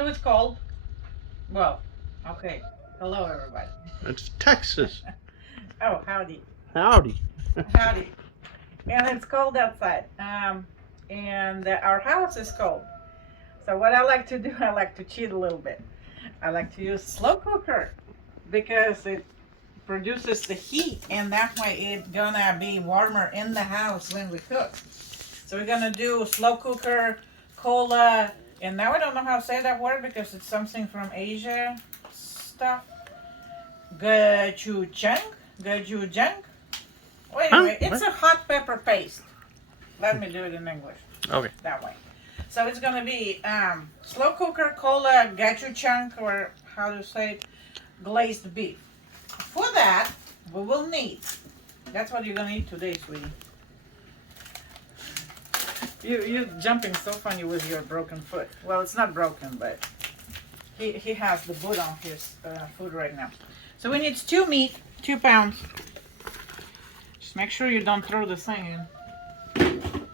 So it's cold. Well, okay. Hello, everybody. It's Texas. Oh, howdy. Howdy. Howdy. And it's cold outside. And our house is cold. So what I like to do, I like to cheat a little bit. I like to use slow cooker because it produces the heat, and that way it's gonna be warmer in the house when we cook. So we're gonna do slow cooker, cola, and now I don't know how to say that word because it's something from Asia stuff. Gochujang, gochujang. Well, Huh? anyway, it's a hot pepper paste. Let me do it in English Okay. that way. So it's gonna be slow cooker, cola, gochujang, or how to say it, glazed beef. For that, we will need. That's what you're gonna eat today, sweetie. You jumping so funny with your broken foot. Well, it's not broken, but he has the boot on his foot right now. So we need stew meat, 2 pounds. Just make sure you don't throw the thing in.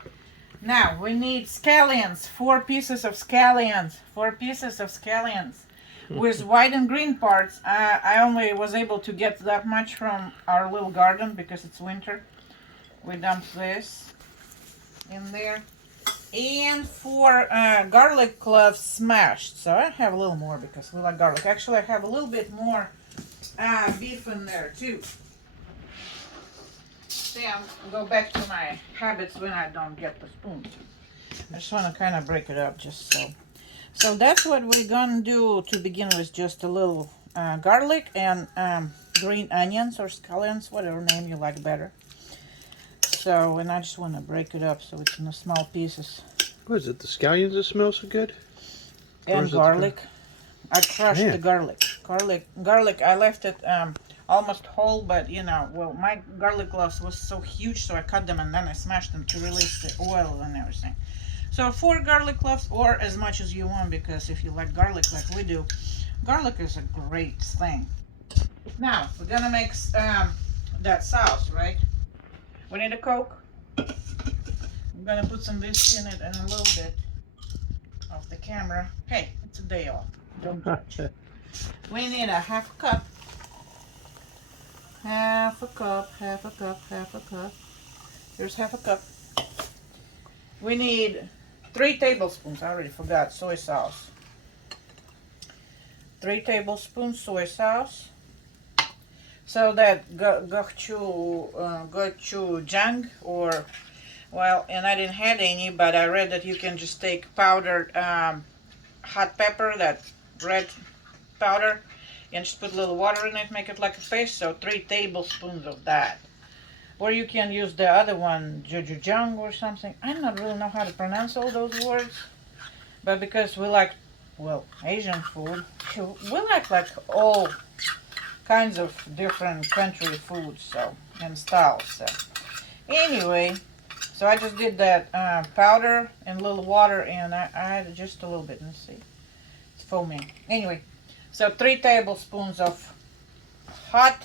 Now we need scallions, 4 pieces of scallions, 4 pieces of scallions. With white and green parts, I only was able to get that much from our little garden because it's winter. We dumped this in there. And 4 garlic cloves smashed. So I have a little more because we like garlic. Actually, I have a little bit more beef in there too. Then go back to my habits when I don't get the spoons. I just want to kind of break it up just so. So that's what we're gonna do to begin with. Just a little garlic and green onions or scallions, whatever name you like better. So, and I just want to break it up so it's in small pieces. What is it? The scallions that smell so good? And garlic. I crushed the garlic. Garlic. I left it almost whole, but you know, well, my garlic cloves was so huge, so I cut them and then I smashed them to release the oil and everything. So 4 garlic cloves, or as much as you want, because if you like garlic like we do, garlic is a great thing. Now we're gonna make that sauce, right? We need a Coke. I'm gonna put some whiskey in it and a little bit of the camera. Hey, it's a day off. Don't judge. We need a half a cup. Half a cup, half a cup, half a cup. Here's half a cup. We need 3 tablespoons. I already forgot soy sauce. 3 tablespoons soy sauce. So that gochujang, or, well, and I didn't have any, but I read that you can just take powdered hot pepper, that red powder, and just put a little water in it, make it like a paste. So 3 tablespoons of that. Or you can use the other one, gochujang or something. I don't really know how to pronounce all those words, but because we like, well, Asian food, we like all kinds of different country foods, so, and styles. So anyway, so I just did that powder and a little water, and I added just a little bit. Let's see, it's foaming. Anyway, so 3 tablespoons of hot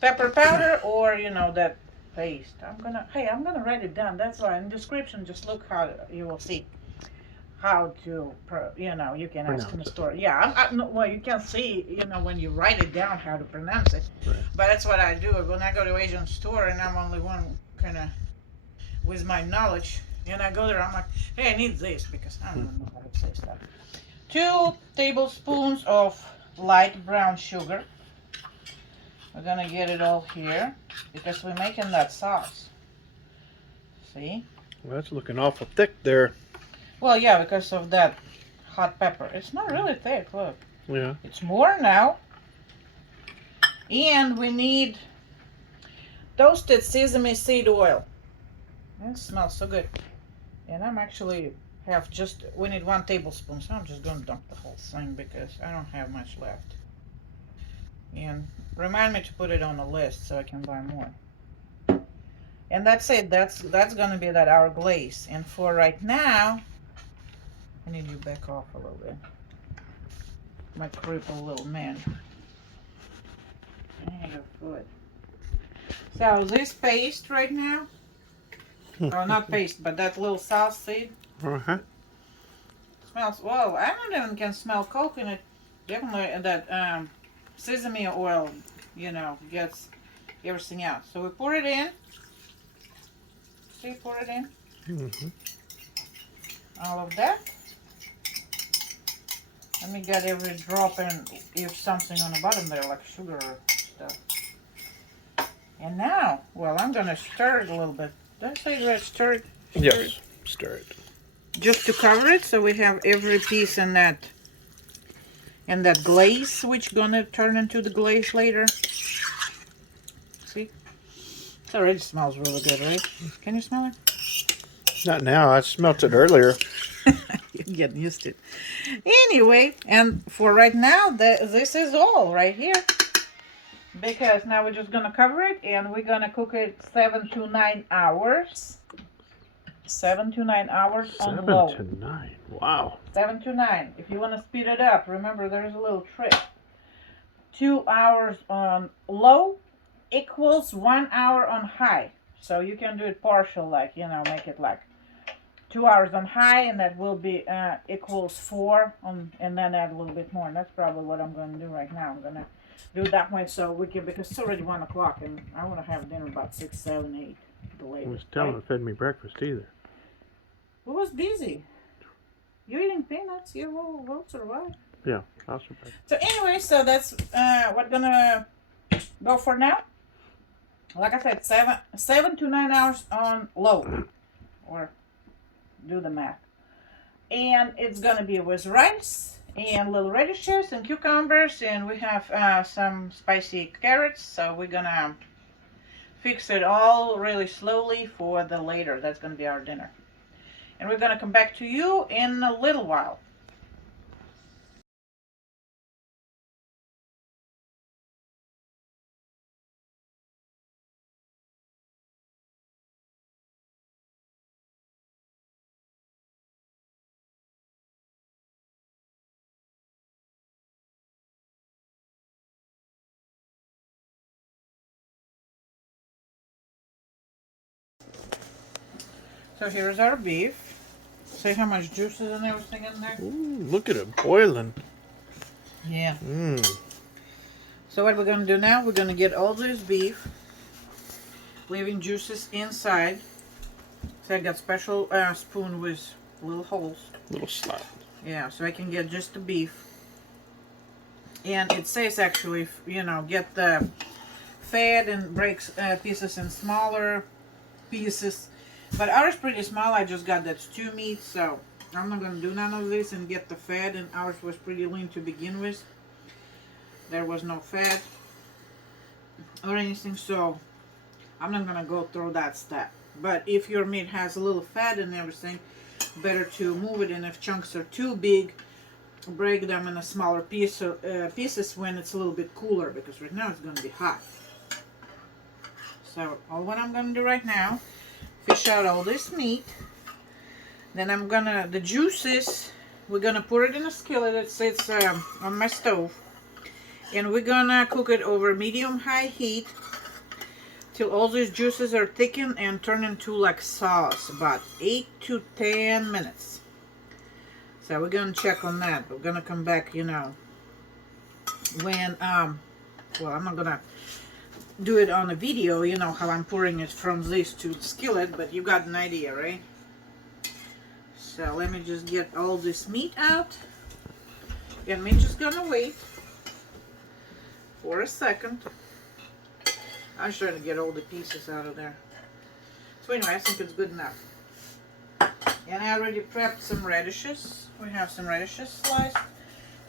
pepper powder, or you know, that paste. I'm gonna write it down. That's why in the description, just look how you will see how to, you know, you can ask in the store. Yeah, no, well, you can see, you know, when you write it down how to pronounce it. Right. But that's what I do when I go to Asian store, and I'm only one kind of with my knowledge, and I go there, I'm like, hey, I need this because I don't even know how to say stuff. 2 tablespoons of light brown sugar. We're gonna get it all here because we're making that sauce. See? Well, that's looking awful thick there. Well, yeah, because of that hot pepper. It's not really thick, look. Yeah. It's more now. And we need toasted sesame seed oil. It smells so good. And I'm actually we need 1 tablespoon, so I'm just gonna dump the whole thing because I don't have much left. And remind me to put it on the list so I can buy more. And that's it. That's gonna be our glaze. And for right now, I need you back off a little bit. My crippled little man. There you go, good. So this paste right now, oh, not paste, but that little sauce seed, Uh-huh. Smells, well, I don't even can smell coconut. Definitely that sesame oil, gets everything out. So we pour it in. See, pour it in. Mm-hmm. All of that. Let me get every drop and if something on the bottom there, like sugar or stuff. And now, well, I'm gonna stir it a little bit. Did I say that stir it? Yes, stir it. Just to cover it, so we have every piece in that glaze, which gonna turn into the glaze later. See? It already smells really good, right? Can you smell it? Not now. I smelt it earlier. You're getting used to it. Anyway, and for right now, this is all right here. Because now we're just gonna cover it and we're gonna cook it 7 to 9 hours. 7 to 9 hours on low. 7 to 9. Wow. 7 to 9. If you want to speed it up, remember there's a little trick. 2 hours on low equals 1 hour on high. So you can do it partial, like, make it like 2 hours on high, and that will be equals 4 on, and then add a little bit more. And that's probably what I'm going to do right now. I'm going to do it that way so we can, because it's already 1 o'clock and I want to have dinner about 6, 7, 8. The latest. I was telling him fed me breakfast either. Who was busy? You eating peanuts? You will survive. Yeah, I'll survive. So anyway, so that's what gonna go for now. Like I said, 7 to 9 hours on low, or do the math. And it's gonna be with rice and little radishes and cucumbers, and we have some spicy carrots. So we're gonna fix it all really slowly for the later. That's gonna be our dinner. And we're going to come back to you in a little while. So here's our beef. See how much juices and everything in there? Ooh, look at it boiling. Yeah. Mmm. So what we're going to do now, we're going to get all this beef, leaving juices inside. So I got special spoon with little holes. Little slot. Yeah, so I can get just the beef. And it says actually, get the fat and breaks pieces in smaller pieces. But ours pretty small. I just got that stew meat, so I'm not going to do none of this and get the fat. And ours was pretty lean to begin with. There was no fat or anything, so I'm not going to go through that step. But if your meat has a little fat and everything, better to move it. And if chunks are too big, break them in a smaller pieces when it's a little bit cooler, because right now it's going to be hot. So all what I'm going to do right now, fish out all this meat. Then I'm gonna, the juices, we're gonna put it in a skillet that sits on my stove. And we're gonna cook it over medium-high heat till all these juices are thickened and turn into like sauce, about 8 to 10 minutes. So we're gonna check on that. We're gonna come back, when, well, I'm not gonna do it on a video, how I'm pouring it from this to the skillet, but you got an idea, right? So let me just get all this meat out, and we're just gonna wait for a second. I'm trying to get all the pieces out of there. So anyway, I think it's good enough. And I already prepped some radishes. We have some radishes sliced.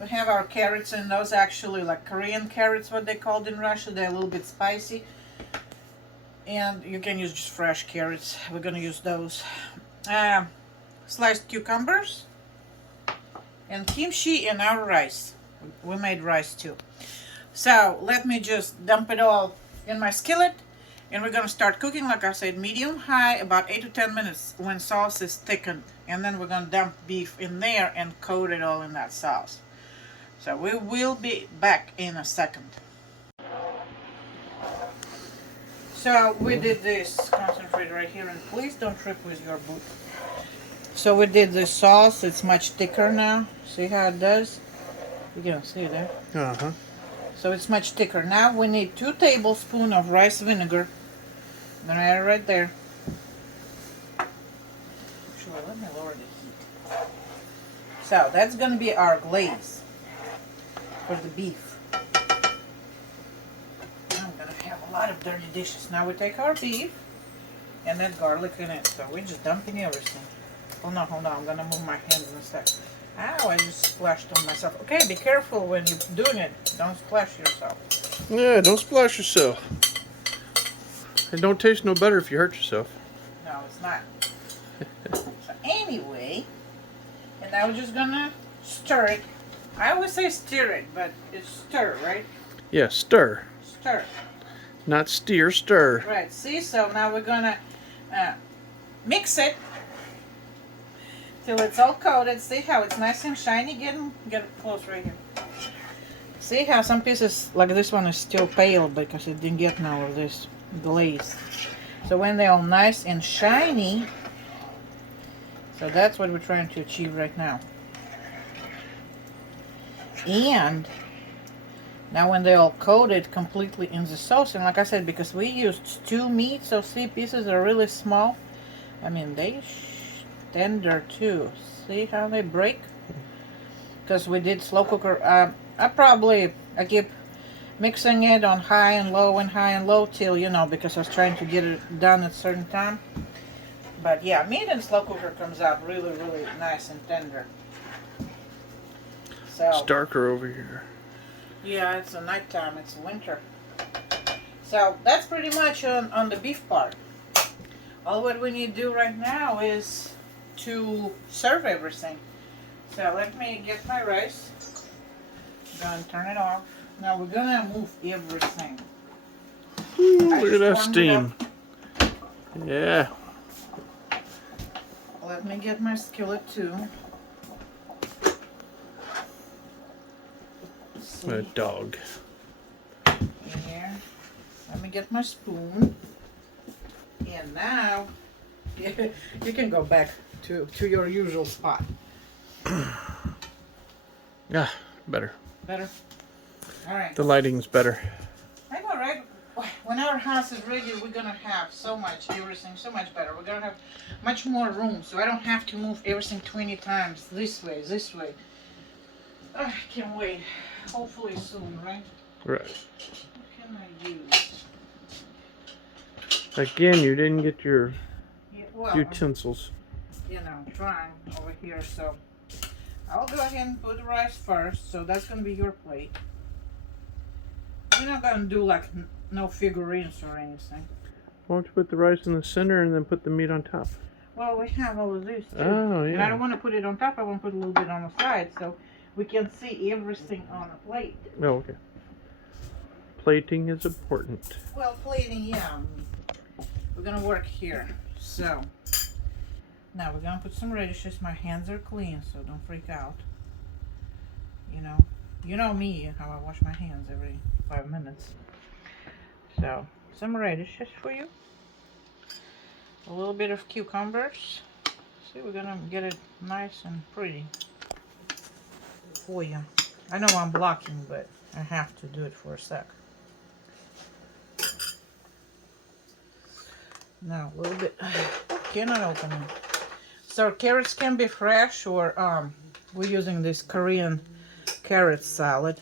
We have our carrots, and those actually like Korean carrots, what they called in Russia. They're a little bit spicy. And you can use just fresh carrots. We're going to use those. Sliced cucumbers. And kimchi and our rice. We made rice too. So let me just dump it all in my skillet. And we're going to start cooking, like I said, medium-high, about 8 to 10 minutes when sauce is thickened. And then we're going to dump beef in there and coat it all in that sauce. So we will be back in a second. So we did this concentrate right here, and please don't trip with your boot. So we did the sauce. It's much thicker now. See how it does? You can see that. Uh-huh. So it's much thicker. Now we need 2 tablespoons of rice vinegar. I'm gonna add it right there. Sure, let me lower the heat. So that's gonna be our glaze for the beef. Now I'm gonna have a lot of dirty dishes. Now we take our beef and that garlic in it. So we're just dumping everything. Hold on. I'm gonna move my hands in a sec. Ow, I just splashed on myself. Okay, be careful when you're doing it. Don't splash yourself. Yeah, don't splash yourself. It don't taste no better if you hurt yourself. No, it's not. So anyway, and now we're just gonna stir it. I always say stir it, but it's stir, right? Yeah, stir. Stir. Not steer, stir. Right, see? So now we're gonna mix it till it's all coated. See how it's nice and shiny? Get it close right here. See how some pieces, like this one, is still pale because it didn't get none of this glaze. So when they're all nice and shiny, so that's what we're trying to achieve right now. And now when they're all coated completely in the sauce, and like I said, because we used stew meat, so 3 pieces are really small. I mean, they tender too. See how they break? Because we did slow cooker. I keep mixing it on high and low till, you know, because I was trying to get it done at a certain time. But yeah, meat in slow cooker comes out really, really nice and tender. So It's darker over here. yeah, it's a nighttime. It's winter. So that's pretty much on the beef part. All what we need to do right now is to serve everything. So let me get my rice. Gonna turn it off. Now we're gonna move everything. Ooh, look at that steam. Yeah. Let me get my skillet too. A dog. In here. Let me get my spoon. And now you can go back to your usual spot. Yeah, better. Better? Alright. The lighting's better. I know, right? When our house is ready, we're gonna have so much, everything so much better. We're gonna have much more room, so I don't have to move everything 20 times. This way, this way. I can't wait. Hopefully soon, right? Right. What can I use? Again, you didn't get your Yeah, well, utensils. you know, trying over here, so I'll go ahead and put the rice first. So that's gonna be your plate. We're not gonna do like no figurines or anything. Why don't you put the rice in the center and then put the meat on top? Well, we have all of this too. Oh, And I yeah. don't want to put it on top. I want to put a little bit on the side so we can see everything on a plate. Oh, okay. Plating is important. Well, plating, yeah. We're gonna work here. So now we're gonna put some radishes. My hands are clean, so don't freak out. You know me, how I wash my hands every 5 minutes. So some radishes for you. A little bit of cucumbers. See, we're gonna get it nice and pretty for you. I know I'm blocking, but I have to do it for a sec. Now a little bit. Cannot open it. So carrots can be fresh, or we're using this Korean carrot salad,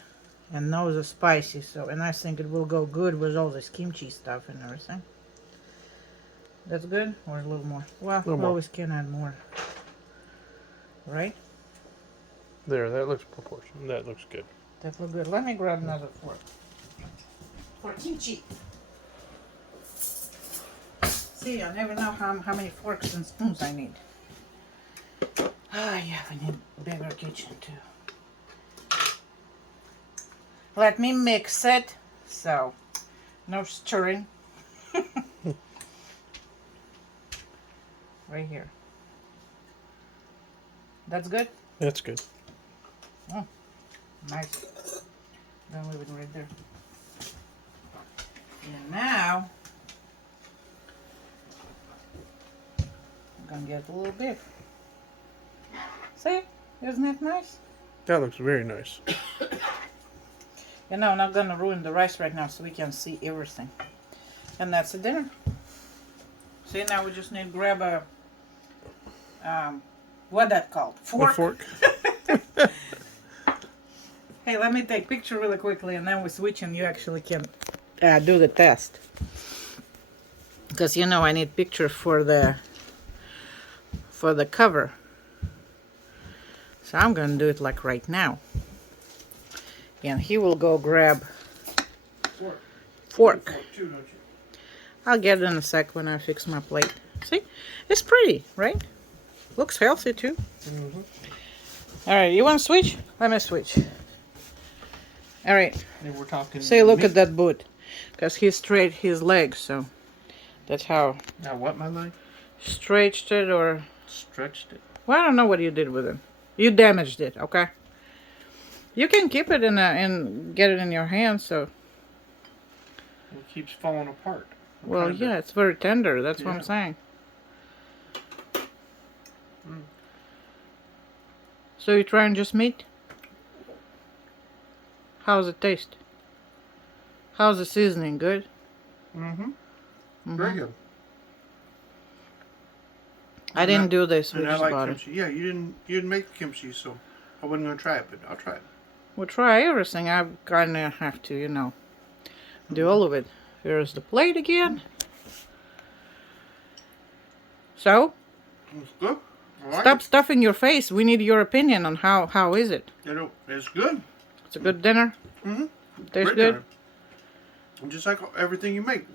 and those are spicy. So, and I think it will go good with all this kimchi stuff and everything. That's good, or a little more? Well, we always can add more, right? There, that looks proportional. That looks good. That looks good. Let me grab another fork for kimchi. See, I never know how many forks and spoons I need. Ah, yeah, we need a bigger kitchen too. Let me mix it. So, no stirring. Right here. That's good? That's good. Oh, nice. Then leave it right there. And now, I'm gonna get a little bit. See? Isn't it nice? That looks very nice. You know, I'm not gonna ruin the rice right now so we can see everything. And that's the dinner. See, now we just need to grab a, what that called? Fork? A fork. Hey, let me take a picture really quickly and then we switch and you actually can do the test. Because you know I need picture for the cover. So I'm gonna do it like right now. And he will go grab fork. Too, don't you? I'll get it in a sec when I fix my plate. See? It's pretty, right? Looks healthy too. Alright, you want to switch? Let me switch. Alright. We're talking. Say, look at that boot. Because he straight his legs, so that's how. Now what, my leg? Stretched it or. Stretched it. Well, I don't know what you did with it. You damaged it, okay? You can keep it and get it in your hand, so. It keeps falling apart. Well, yeah, it's very tender. That's what I'm saying. So you trying just meat? How's it taste? How's the seasoning? Good? Very good. I didn't do this. We And I just like bought it. kimchi. Yeah, you didn't make kimchi, so I wasn't gonna try it, but I'll try it. We'll try everything. I kind of have to, you know, do all of it. Here's the plate again. So, It's good. I like stop it. stuffing your face. We need your opinion on how is it. It's good. It's a good dinner. Mm-hmm. Tastes Great good. dinner. Just like everything you make.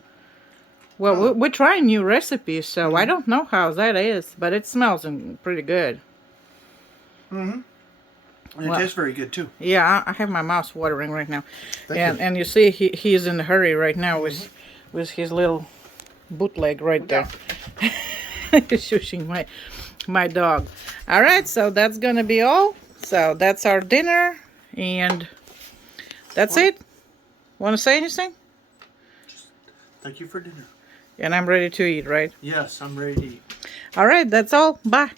Well, we're trying new recipes, so I don't know how that is, but it smells pretty good. And it Well, tastes very good too. Yeah, I have my mouth watering right now. Thank you. And you see he's in a hurry right now with his little bootleg right there. Shushing my dog. All right, so that's gonna be all. So that's our dinner, and that's it. Want to say anything? Thank you for dinner. And I'm ready to eat, right? Yes, I'm ready to eat. All right, that's all. Bye.